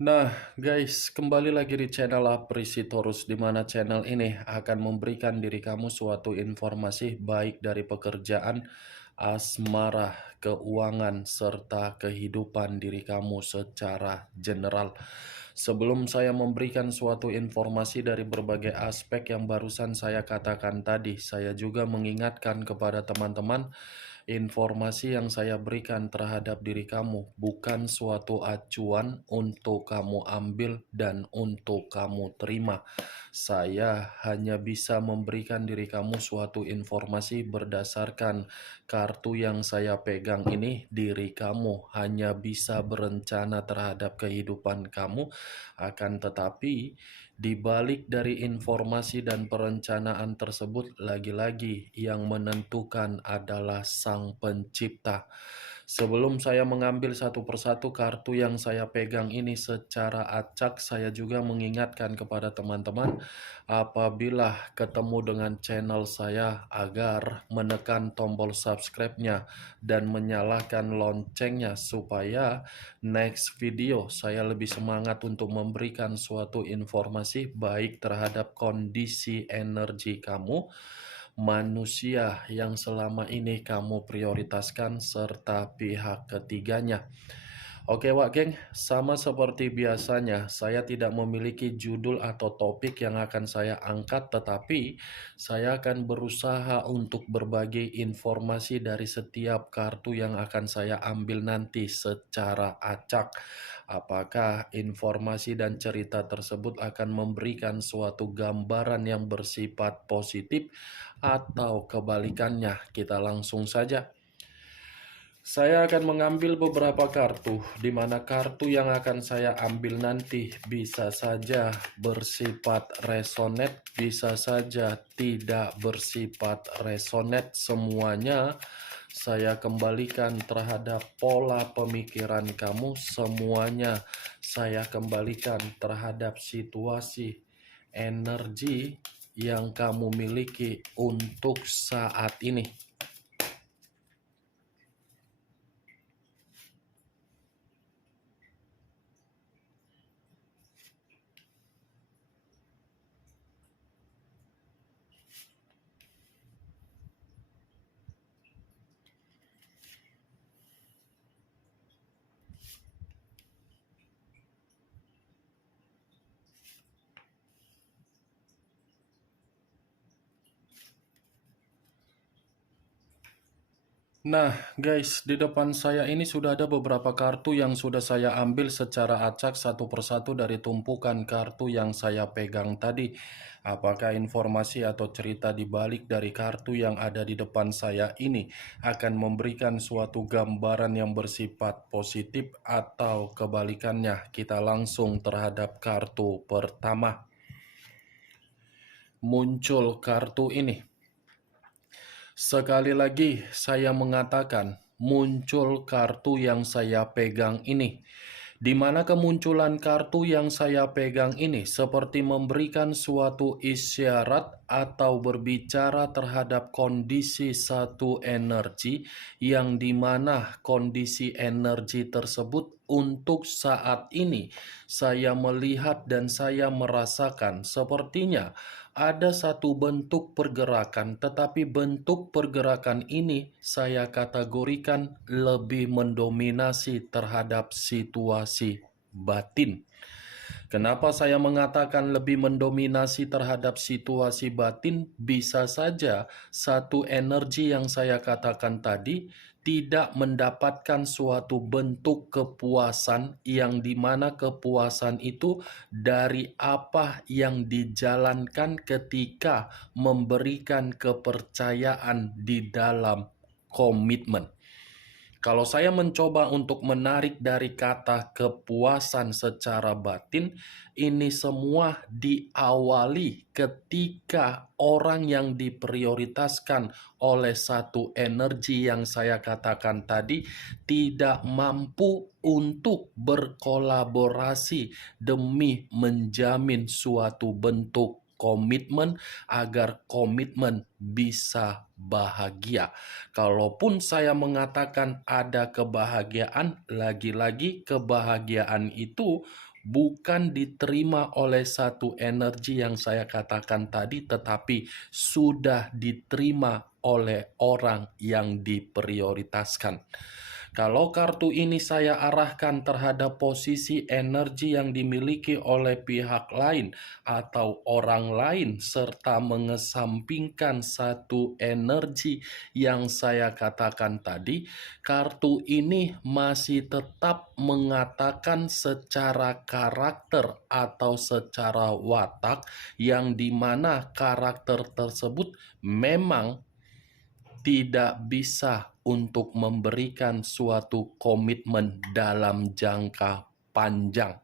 Nah, guys, kembali lagi di channel Aprisitorus, di mana channel ini akan memberikan diri kamu suatu informasi baik dari pekerjaan, asmara, keuangan, serta kehidupan diri kamu secara general. Sebelum saya memberikan suatu informasi dari berbagai aspek yang barusan saya katakan tadi, saya juga mengingatkan kepada teman-teman. Informasi yang saya berikan terhadap diri kamu bukan suatu acuan untuk kamu ambil dan untuk kamu terima. Saya hanya bisa memberikan diri kamu suatu informasi berdasarkan kartu yang saya pegang ini. Diri kamu hanya bisa berencana terhadap kehidupan kamu, akan tetapi di balik dari informasi dan perencanaan tersebut, lagi-lagi yang menentukan adalah Sang Pencipta. Sebelum saya mengambil satu persatu kartu yang saya pegang ini secara acak, saya juga mengingatkan kepada teman-teman apabila ketemu dengan channel saya agar menekan tombol subscribe-nya dan menyalakan loncengnya supaya next video saya lebih semangat untuk memberikan suatu informasi baik terhadap kondisi energi kamu, manusia yang selama ini kamu prioritaskan, serta pihak ketiganya. Oke Wak Geng, sama seperti biasanya, saya tidak memiliki judul atau topik yang akan saya angkat, tetapi saya akan berusaha untuk berbagi informasi dari setiap kartu yang akan saya ambil nanti secara acak. Apakah informasi dan cerita tersebut akan memberikan suatu gambaran yang bersifat positif atau kebalikannya? Kita langsung saja. Saya akan mengambil beberapa kartu, di mana kartu yang akan saya ambil nanti bisa saja bersifat resonate, bisa saja tidak bersifat resonate. Semuanya saya kembalikan terhadap pola pemikiran kamu, semuanya saya kembalikan terhadap situasi energi yang kamu miliki untuk saat ini. Nah, guys, di depan saya ini sudah ada beberapa kartu yang sudah saya ambil secara acak satu persatu dari tumpukan kartu yang saya pegang tadi. Apakah informasi atau cerita di balik dari kartu yang ada di depan saya ini akan memberikan suatu gambaran yang bersifat positif atau kebalikannya? Kita langsung terhadap kartu pertama. Muncul kartu ini. Sekali lagi saya mengatakan, muncul kartu yang saya pegang ini. Di mana kemunculan kartu yang saya pegang ini seperti memberikan suatu isyarat atau berbicara terhadap kondisi satu energi yang dimana kondisi energi tersebut untuk saat ini saya melihat dan saya merasakan sepertinya ada satu bentuk pergerakan, tetapi bentuk pergerakan ini saya kategorikan lebih mendominasi terhadap situasi batin. Kenapa saya mengatakan lebih mendominasi terhadap situasi batin? Bisa saja satu energi yang saya katakan tadi tidak mendapatkan suatu bentuk kepuasan yang dimana kepuasan itu dari apa yang dijalankan ketika memberikan kepercayaan di dalam komitmen. Kalau saya mencoba untuk menarik dari kata kepuasan secara batin, ini semua diawali ketika orang yang diprioritaskan oleh satu energi yang saya katakan tadi tidak mampu untuk berkolaborasi demi menjamin suatu bentuk komitmen agar komitmen bisa bahagia. Kalaupun saya mengatakan ada kebahagiaan, lagi-lagi kebahagiaan itu bukan diterima oleh satu energi yang saya katakan tadi, tetapi sudah diterima oleh orang yang diprioritaskan. Kalau kartu ini saya arahkan terhadap posisi energi yang dimiliki oleh pihak lain atau orang lain, serta mengesampingkan satu energi yang saya katakan tadi, kartu ini masih tetap mengatakan secara karakter atau secara watak, yang dimana karakter tersebut memang tidak bisa untuk memberikan suatu komitmen dalam jangka panjang.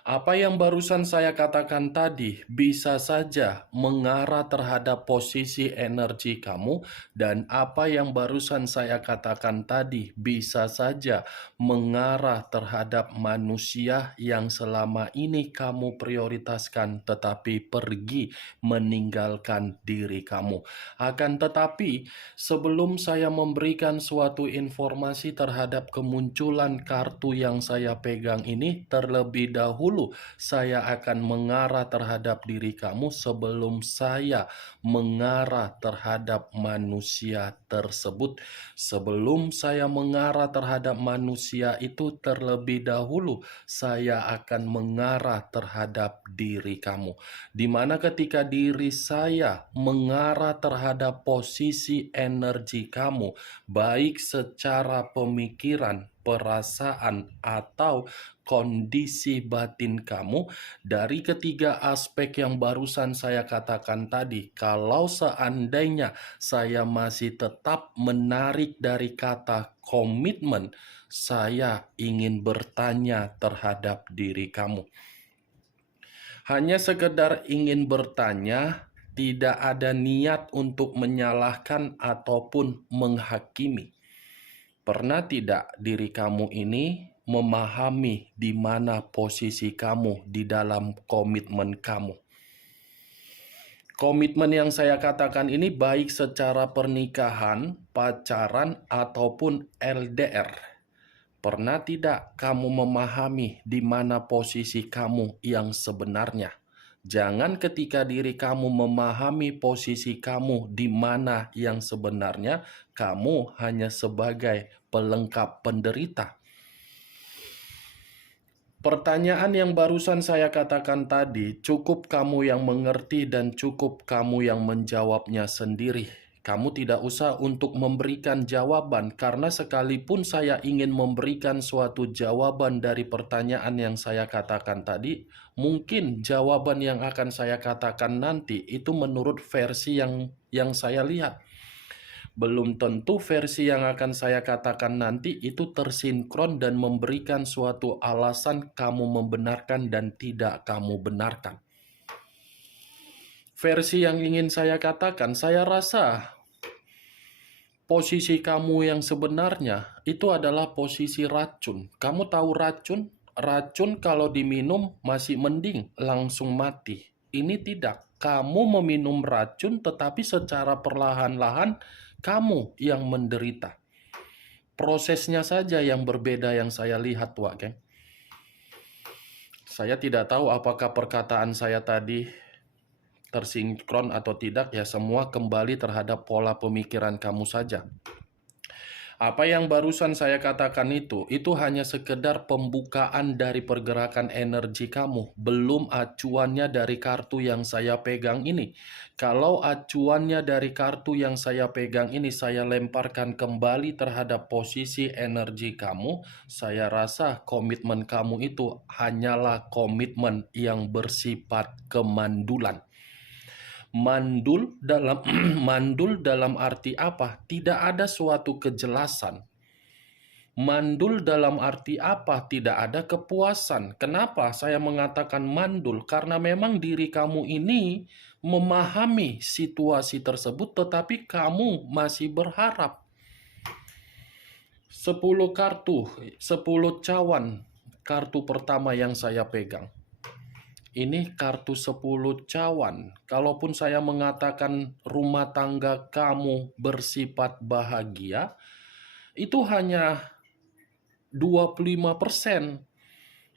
Apa yang barusan saya katakan tadi bisa saja mengarah terhadap posisi energi kamu, dan apa yang barusan saya katakan tadi bisa saja mengarah terhadap manusia yang selama ini kamu prioritaskan tetapi pergi meninggalkan diri kamu. Akan tetapi, sebelum saya memberikan suatu informasi terhadap kemunculan kartu yang saya pegang ini, terlebih dahulu saya akan mengarah terhadap diri kamu sebelum saya mengarah terhadap manusia tersebut. Sebelum saya mengarah terhadap manusia itu, terlebih dahulu saya akan mengarah terhadap diri kamu. Di mana ketika diri saya mengarah terhadap posisi energi kamu, baik secara pemikiran, perasaan, atau kondisi batin kamu, dari ketiga aspek yang barusan saya katakan tadi, kalau seandainya saya masih tetap menarik dari kata komitmen, saya ingin bertanya terhadap diri kamu. Hanya sekedar ingin bertanya, tidak ada niat untuk menyalahkan ataupun menghakimi. Pernah tidak diri kamu ini memahami di mana posisi kamu di dalam komitmen kamu? Komitmen yang saya katakan ini baik secara pernikahan, pacaran, ataupun LDR. Pernah tidak kamu memahami di mana posisi kamu yang sebenarnya? Jangan ketika diri kamu memahami posisi kamu di mana yang sebenarnya, kamu hanya sebagai pelengkap penderita. Pertanyaan yang barusan saya katakan tadi, cukup kamu yang mengerti dan cukup kamu yang menjawabnya sendiri. Kamu tidak usah untuk memberikan jawaban, karena sekalipun saya ingin memberikan suatu jawaban dari pertanyaan yang saya katakan tadi, mungkin jawaban yang akan saya katakan nanti itu menurut versi yang saya lihat. Belum tentu versi yang akan saya katakan nanti itu tersinkron dan memberikan suatu alasan kamu membenarkan dan tidak kamu benarkan. Versi yang ingin saya katakan, saya rasa posisi kamu yang sebenarnya itu adalah posisi racun. Kamu tahu racun? Racun kalau diminum masih mending, langsung mati. Ini tidak. Kamu meminum racun tetapi secara perlahan-lahan kamu yang menderita. Prosesnya saja yang berbeda yang saya lihat, Wak, geng. Saya tidak tahu apakah perkataan saya tadi tersinkron atau tidak, ya semua kembali terhadap pola pemikiran kamu saja. Apa yang barusan saya katakan itu hanya sekedar pembukaan dari pergerakan energi kamu, belum acuannya dari kartu yang saya pegang ini. Kalau acuannya dari kartu yang saya pegang ini saya lemparkan kembali terhadap posisi energi kamu, saya rasa komitmen kamu itu hanyalah komitmen yang bersifat kemandulan. Mandul dalam arti apa? Tidak ada suatu kejelasan. Mandul dalam arti apa? Tidak ada kepuasan. Kenapa saya mengatakan mandul? Karena memang diri kamu ini memahami situasi tersebut, tetapi kamu masih berharap. 10 kartu, 10 cawan kartu pertama yang saya pegang. Ini kartu 10 cawan. Kalaupun saya mengatakan rumah tangga kamu bersifat bahagia, itu hanya 25%.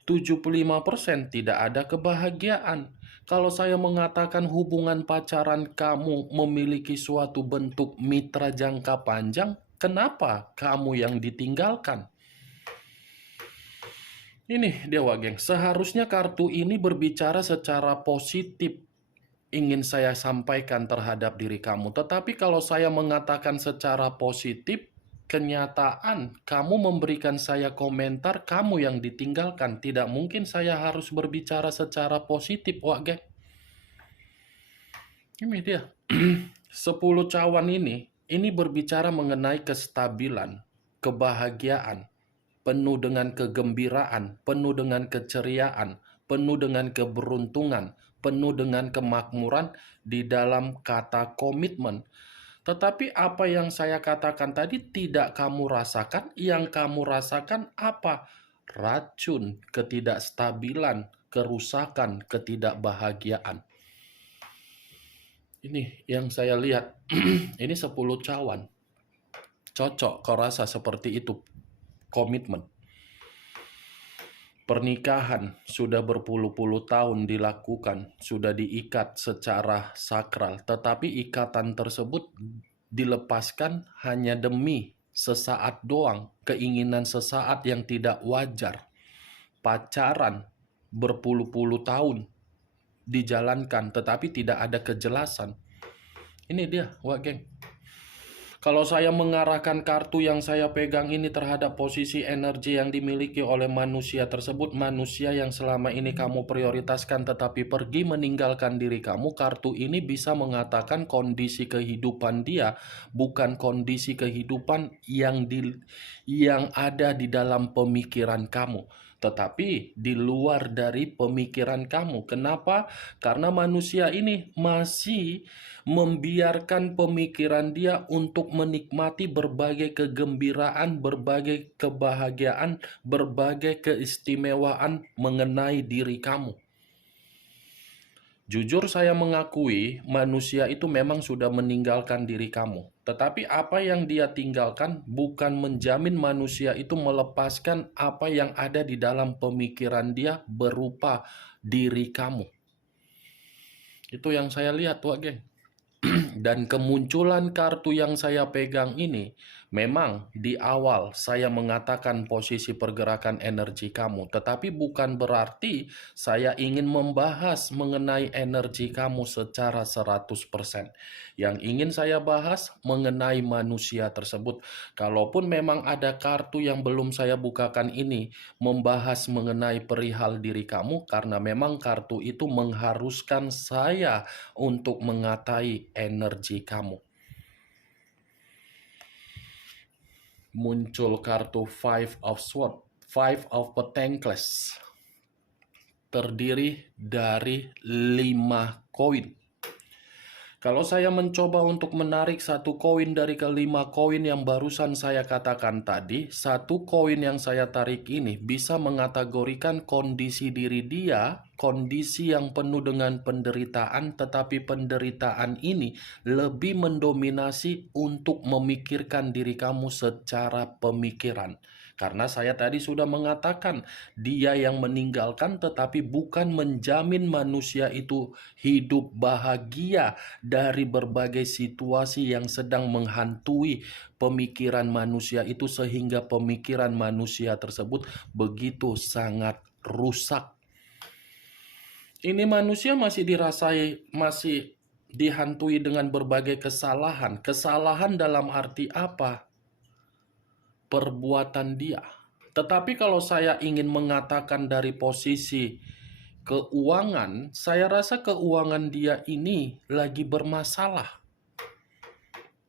75% tidak ada kebahagiaan. Kalau saya mengatakan hubungan pacaran kamu memiliki suatu bentuk mitra jangka panjang, kenapa kamu yang ditinggalkan? Ini dia Wak Geng, seharusnya kartu ini berbicara secara positif ingin saya sampaikan terhadap diri kamu. Tetapi kalau saya mengatakan secara positif, kenyataan kamu memberikan saya komentar, kamu yang ditinggalkan. Tidak mungkin saya harus berbicara secara positif, Wak Geng. Ini dia. 10 cawan ini berbicara mengenai kestabilan, kebahagiaan, penuh dengan kegembiraan, penuh dengan keceriaan, penuh dengan keberuntungan, penuh dengan kemakmuran di dalam kata komitmen. Tetapi apa yang saya katakan tadi tidak kamu rasakan, yang kamu rasakan apa? Racun, ketidakstabilan, kerusakan, ketidakbahagiaan. Ini yang saya lihat. Ini 10 cawan. Cocok kau rasa seperti itu komitmen. Pernikahan sudah berpuluh-puluh tahun dilakukan, sudah diikat secara sakral, tetapi ikatan tersebut dilepaskan hanya demi sesaat doang, keinginan sesaat yang tidak wajar. Pacaran berpuluh-puluh tahun dijalankan, tetapi tidak ada kejelasan. Ini dia, Wak Geng. Kalau saya mengarahkan kartu yang saya pegang ini terhadap posisi energi yang dimiliki oleh manusia tersebut, manusia yang selama ini kamu prioritaskan tetapi pergi meninggalkan diri kamu, kartu ini bisa mengatakan kondisi kehidupan dia bukan kondisi kehidupan yang ada di dalam pemikiran kamu, tetapi di luar dari pemikiran kamu. Kenapa? Karena manusia ini masih membiarkan pemikiran dia untuk menikmati berbagai kegembiraan, berbagai kebahagiaan, berbagai keistimewaan mengenai diri kamu. Jujur saya mengakui manusia itu memang sudah meninggalkan diri kamu. Tetapi apa yang dia tinggalkan bukan menjamin manusia itu melepaskan apa yang ada di dalam pemikiran dia berupa diri kamu. Itu yang saya lihat, Wak Geng. Dan kemunculan kartu yang saya pegang ini, memang di awal saya mengatakan posisi pergerakan energi kamu, tetapi bukan berarti saya ingin membahas mengenai energi kamu secara 100%. Yang ingin saya bahas mengenai manusia tersebut. Kalaupun memang ada kartu yang belum saya bukakan ini, membahas mengenai perihal diri kamu, karena memang kartu itu mengharuskan saya untuk mengatai energi kamu. Muncul kartu Five of Swords, Five of Pentacles, terdiri dari 5 koin. Kalau saya mencoba untuk menarik satu koin dari kelima koin yang barusan saya katakan tadi, satu koin yang saya tarik ini bisa mengategorikan kondisi diri dia, kondisi yang penuh dengan penderitaan, tetapi penderitaan ini lebih mendominasi untuk memikirkan diri kamu secara pemikiran. Karena saya tadi sudah mengatakan, dia yang meninggalkan tetapi bukan menjamin manusia itu hidup bahagia dari berbagai situasi yang sedang menghantui pemikiran manusia itu, sehingga pemikiran manusia tersebut begitu sangat rusak. Ini manusia masih dihantui dengan berbagai kesalahan. Kesalahan dalam arti apa? Perbuatan dia. Tetapi kalau saya ingin mengatakan dari posisi keuangan, saya rasa keuangan dia ini lagi bermasalah.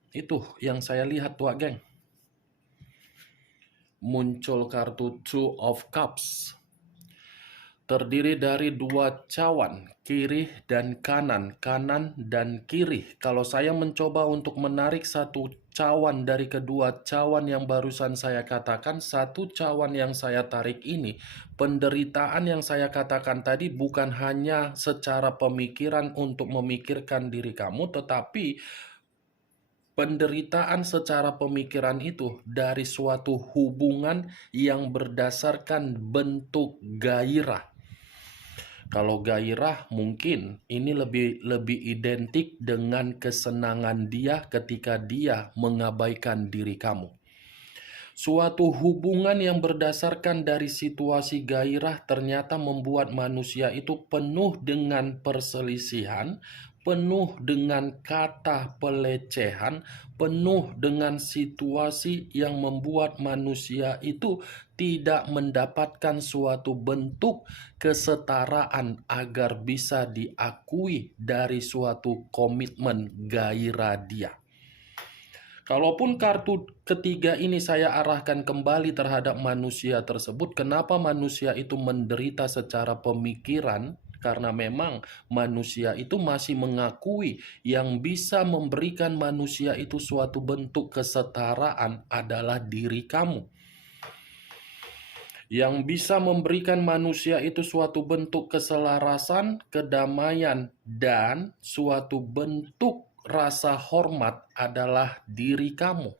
Itu yang saya lihat, Wak Geng. Muncul kartu Two of Cups. Terdiri dari 2 cawan, kiri dan kanan, kanan dan kiri. Kalau saya mencoba untuk menarik satu cawan dari kedua cawan yang barusan saya katakan, satu cawan yang saya tarik ini, penderitaan yang saya katakan tadi bukan hanya secara pemikiran untuk memikirkan diri kamu, tetapi Penderitaan secara pemikiran itu dari suatu hubungan yang berdasarkan bentuk gairah. Kalau gairah mungkin ini lebih identik dengan kesenangan dia ketika dia mengabaikan diri kamu. Suatu hubungan yang berdasarkan dari situasi gairah ternyata membuat manusia itu penuh dengan perselisihan, penuh dengan kata pelecehan, penuh dengan situasi yang membuat manusia itu tidak mendapatkan suatu bentuk kesetaraan agar bisa diakui dari suatu komitmen gairah dia. Kalaupun kartu ketiga ini saya arahkan kembali terhadap manusia tersebut, kenapa manusia itu menderita secara pemikiran? Karena memang manusia itu masih mengakui yang bisa memberikan manusia itu suatu bentuk kesetaraan adalah diri kamu. Yang bisa memberikan manusia itu suatu bentuk keselarasan, kedamaian, dan suatu bentuk rasa hormat adalah diri kamu.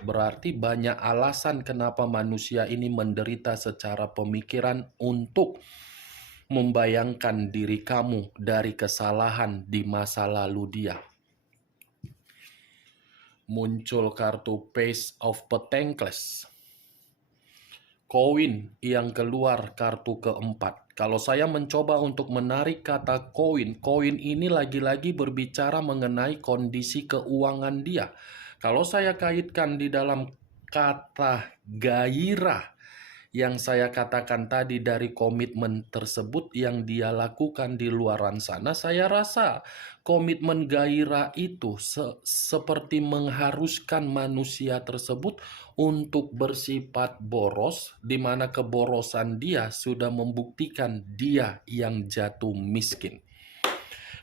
Berarti banyak alasan kenapa manusia ini menderita secara pemikiran untuk membayangkan diri kamu dari kesalahan di masa lalu dia. Muncul kartu Page of Pentacles. Koin yang keluar kartu keempat. Kalau saya mencoba untuk menarik kata koin, koin ini lagi-lagi berbicara mengenai kondisi keuangan dia. Kalau saya kaitkan di dalam kata gairah yang saya katakan tadi dari komitmen tersebut yang dia lakukan di luaran sana, saya rasa komitmen gairah itu seperti mengharuskan manusia tersebut untuk bersifat boros, di mana keborosan dia sudah membuktikan dia yang jatuh miskin.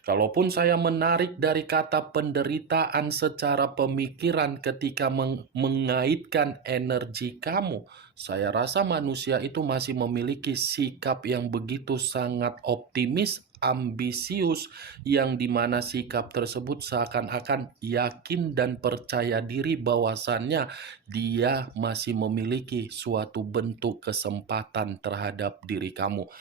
Kalaupun saya menarik dari kata penderitaan secara pemikiran ketika mengaitkan energi kamu, saya rasa manusia itu masih memiliki sikap yang begitu sangat optimis, ambisius, yang dimana sikap tersebut seakan-akan yakin dan percaya diri bahwasannya dia masih memiliki suatu bentuk kesempatan terhadap diri kamu.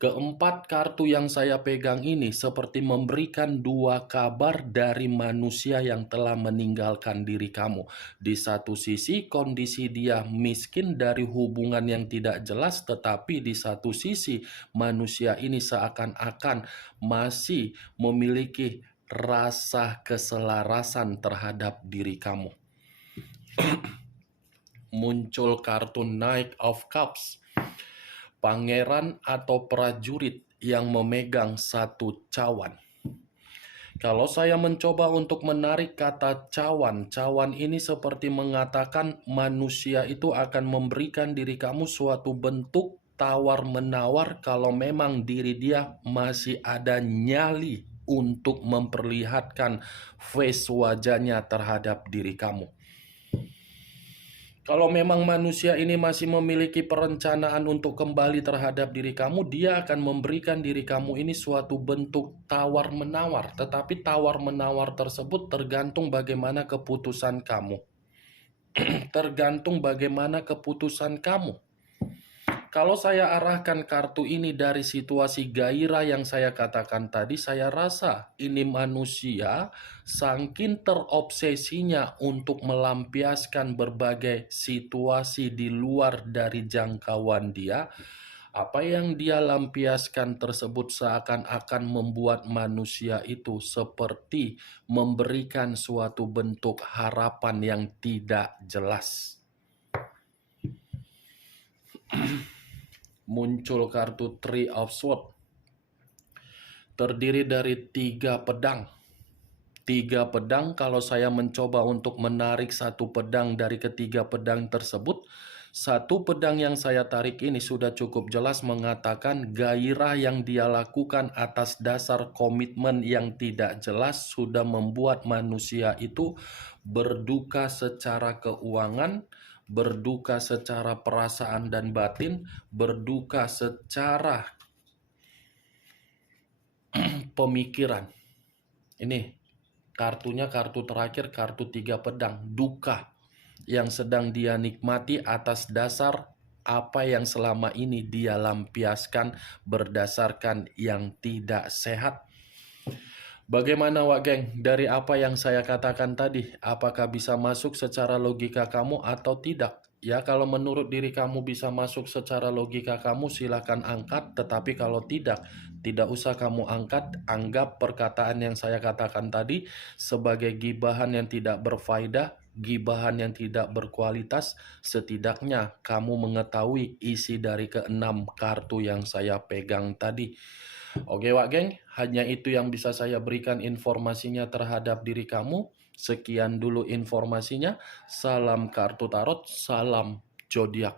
Keempat kartu yang saya pegang ini seperti memberikan dua kabar dari manusia yang telah meninggalkan diri kamu. Di satu sisi kondisi dia miskin dari hubungan yang tidak jelas, tetapi di satu sisi manusia ini seakan-akan masih memiliki rasa keselarasan terhadap diri kamu. Muncul kartu Knight of Cups. Pangeran atau prajurit yang memegang satu cawan. Kalau saya mencoba untuk menarik kata cawan, cawan ini seperti mengatakan manusia itu akan memberikan diri kamu suatu bentuk tawar-menawar kalau memang diri dia masih ada nyali untuk memperlihatkan face wajahnya terhadap diri kamu. Kalau memang manusia ini masih memiliki perencanaan untuk kembali terhadap diri kamu, dia akan memberikan diri kamu ini suatu bentuk tawar-menawar. Tetapi tawar-menawar tersebut tergantung bagaimana keputusan kamu. Tergantung bagaimana keputusan kamu. Kalau saya arahkan kartu ini dari situasi gairah yang saya katakan tadi, saya rasa ini manusia saking terobsesinya untuk melampiaskan berbagai situasi di luar dari jangkauan dia. Apa yang dia lampiaskan tersebut seakan-akan membuat manusia itu seperti memberikan suatu bentuk harapan yang tidak jelas. Muncul kartu Three of Swords. Terdiri dari 3 pedang. 3 pedang, kalau saya mencoba untuk menarik satu pedang dari ketiga pedang tersebut, satu pedang yang saya tarik ini sudah cukup jelas mengatakan gairah yang dia lakukan atas dasar komitmen yang tidak jelas sudah membuat manusia itu berduka secara keuangan, berduka secara perasaan dan batin, berduka secara pemikiran. Ini Kartunya kartu terakhir, kartu 3 pedang, duka yang sedang dia nikmati atas dasar apa yang selama ini dia lampiaskan berdasarkan yang tidak sehat. Bagaimana Wak Geng? Dari apa yang saya katakan tadi, apakah bisa masuk secara logika kamu atau tidak? Ya, kalau menurut diri kamu bisa masuk secara logika kamu, silakan angkat. Tetapi kalau tidak usah kamu angkat. Anggap perkataan yang saya katakan tadi sebagai gibahan yang tidak berfaedah, gibahan yang tidak berkualitas. Setidaknya kamu mengetahui isi dari keenam kartu yang saya pegang tadi. Oke Wak Geng, hanya itu yang bisa saya berikan informasinya terhadap diri kamu. Sekian dulu informasinya. Salam kartu tarot, salam zodiak.